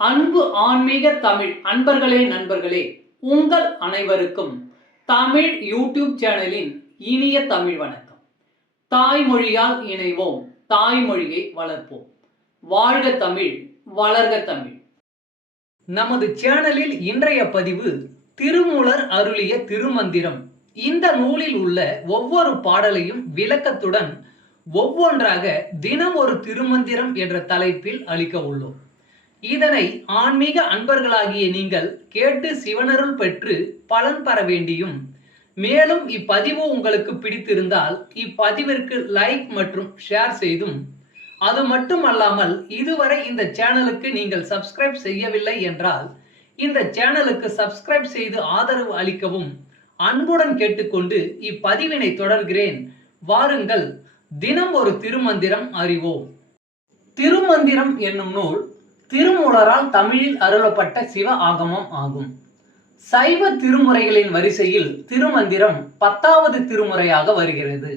அன்பு ஆன்மீக தமிழ் அன்பர்களே நண்பர்களே, உங்கள் அனைவருக்கும் தமிழ் யூடியூப் சேனலின் இனிய தமிழ் வணக்கம். தாய்மொழியால் இணைவோம், தாய்மொழியை வளர்ப்போம். வாழ்க தமிழ், வளர்க தமிழ். நமது சேனலில் இன்றைய பதிவு திருமூலர் அருளிய திருமந்திரம். இந்த நூலில் உள்ள ஒவ்வொரு பாடலையும் விளக்கத்துடன் ஒவ்வொன்றாக தினம் ஒரு திருமந்திரம் என்ற தலைப்பில் அளிக்க உள்ளோம். இதனை ஆன்மீக அன்பர்களாகிய நீங்கள் கேட்டு சிவனருள் பெற்று பலன் பெற வேண்டியும், மேலும் இப்பதிவு உங்களுக்கு பிடித்திருந்தால் இப்பதிவிற்கு லைக் மற்றும் ஷேர் செய்தும், அது மட்டுமல்லாமல் இதுவரை இந்த சேனலுக்கு நீங்கள் சப்ஸ்கிரைப் செய்யவில்லை என்றால் இந்த சேனலுக்கு சப்ஸ்கிரைப் செய்து ஆதரவு அளிக்கவும் அன்புடன் கேட்டுக்கொண்டு இப்பதிவினை தொடர்கிறேன். வாருங்கள், தினம் ஒரு திருமந்திரம் அறிவோம். திருமந்திரம் என்னும் நூல் திருமூலரால் தமிழில் அருளப்பட்ட சிவ ஆகமம் ஆகும். சைவ திருமுறைகளின் வரிசையில் திருமந்திரம் 10வது திருமுறையாக வருகிறது.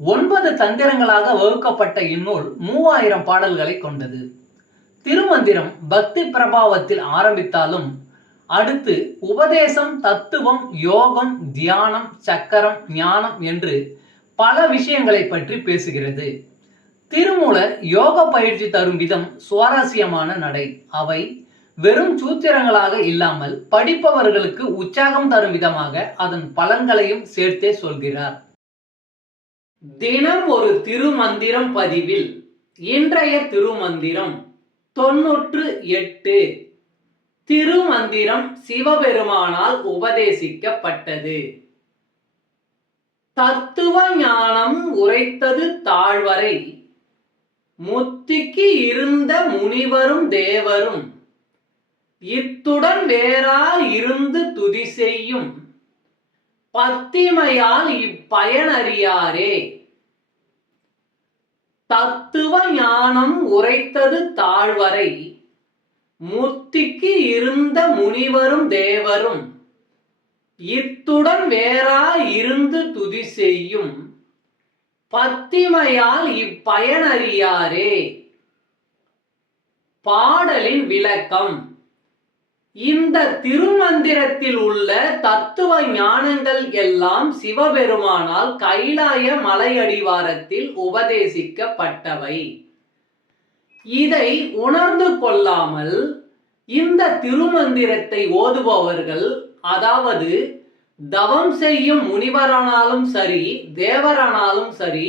9 தந்திரங்களாக வகுக்கப்பட்ட இந்நூல் 3000 பாடல்களை கொண்டது. திருமந்திரம் பக்தி பிரபாவத்தில் ஆரம்பித்தாலும் அடுத்து உபதேசம், தத்துவம், யோகம், தியானம், சக்கரம், ஞானம் என்று பல விஷயங்களை பற்றி பேசுகிறது. திருமூலர் யோக பயிற்சி தரும் விதம் சுவாரஸ்யமான நடை. அவை வெறும் சூத்திரங்களாக இல்லாமல் படிப்பவர்களுக்கு உற்சாகம் தரும் விதமாக அதன் பலன்களையும் சேர்த்தே சொல்கிறார். தினம் ஒரு திருமந்திரம் பதிவில் இன்றைய திருமந்திரம் 98. திருமந்திரம் சிவபெருமானால் உபதேசிக்கப்பட்டது. தத்துவ ஞானம் உரைத்தது தாழ்வரை, முத்திக்கு இருந்த முனிவரும் தேவரும், இத்துடன் வேறா இருந்து துதி செய்யும், பத்திமையால் இப்பயனறியாரே. தத்துவ ஞானம் உரைத்தது தாழ்வரை, முத்திக்கு இருந்த முனிவரும் தேவரும், இத்துடன் வேறா இருந்து துதி செய்யும், பத்திமையால் இப்பயனறியாரே. பாடலின் விளக்கம். இந்த திருமந்திரத்தில் உள்ள தத்துவ ஞானங்கள் எல்லாம் சிவபெருமானால் கைலாய மலையடிவாரத்தில் உபதேசிக்கப்பட்டவை. இதை உணர்ந்து கொள்ளாமல் இந்த திருமந்திரத்தை ஓதுபவர்கள், அதாவது தவம் செய்யும் முனிவரானாலும் சரி, தேவரானாலும் சரி,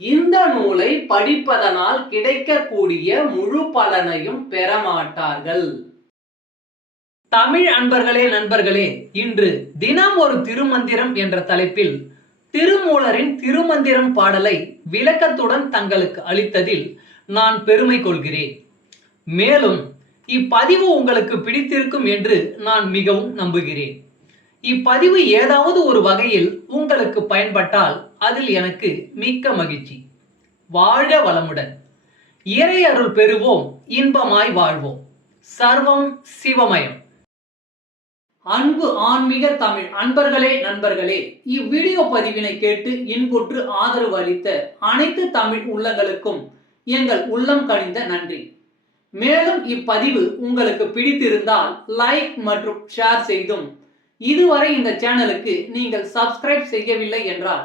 இந்த நூலை படிப்பதனால் கிடைக்கக்கூடிய முழு பலனையும் பெறமாட்டார்கள். தமிழ் அன்பர்களே நண்பர்களே, இன்று தினம் ஒரு திருமந்திரம் என்ற தலைப்பில் திருமூலரின் திருமந்திரம் பாடலை விளக்கத்துடன் தங்களுக்கு அளித்ததில் நான் பெருமை கொள்கிறேன். மேலும் இப்பதிவு உங்களுக்கு பிடித்திருக்கும் என்று நான் மிகவும் நம்புகிறேன். இப்பதிவு ஏதாவது ஒரு வகையில் உங்களுக்கு பயன்பட்டால் அதில் எனக்கு மிக்க மகிழ்ச்சி. வாழ்க வளமுடன். இறை அருள் பெறுவோம், இன்பமாய் வாழ்வோம். சர்வம் சிவமயம். அன்பு ஆன்மீக தமிழ் அன்பர்களே நண்பர்களே, இவ்வீடியோ பதிவினை கேட்டு இன்புற்று ஆதரவு அளித்த அனைத்து தமிழ் உள்ளங்களுக்கும் எங்கள் உள்ளம் கனிந்த நன்றி. மேலும் இப்பதிவு உங்களுக்கு பிடித்திருந்தால் லைக் மற்றும் ஷேர் செய்தும், இதுவரை இந்த சேனலுக்கு நீங்கள் சப்ஸ்கிரைப் செய்யவில்லை என்றால்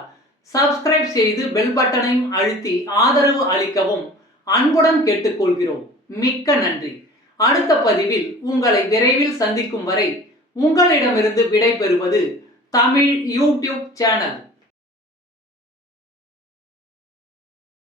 சப்ஸ்கிரைப் செய்து பெல் பட்டனையும் அழுத்தி ஆதரவு அளிக்கவும் அன்புடன் கேட்டுக்கொள்கிறோம். மிக்க நன்றி. அடுத்த பதிவில் உங்களை விரைவில் சந்திக்கும் வரை உங்களிடமிருந்து விடை பெறுவது தமிழ் யூடியூப் சேனல்.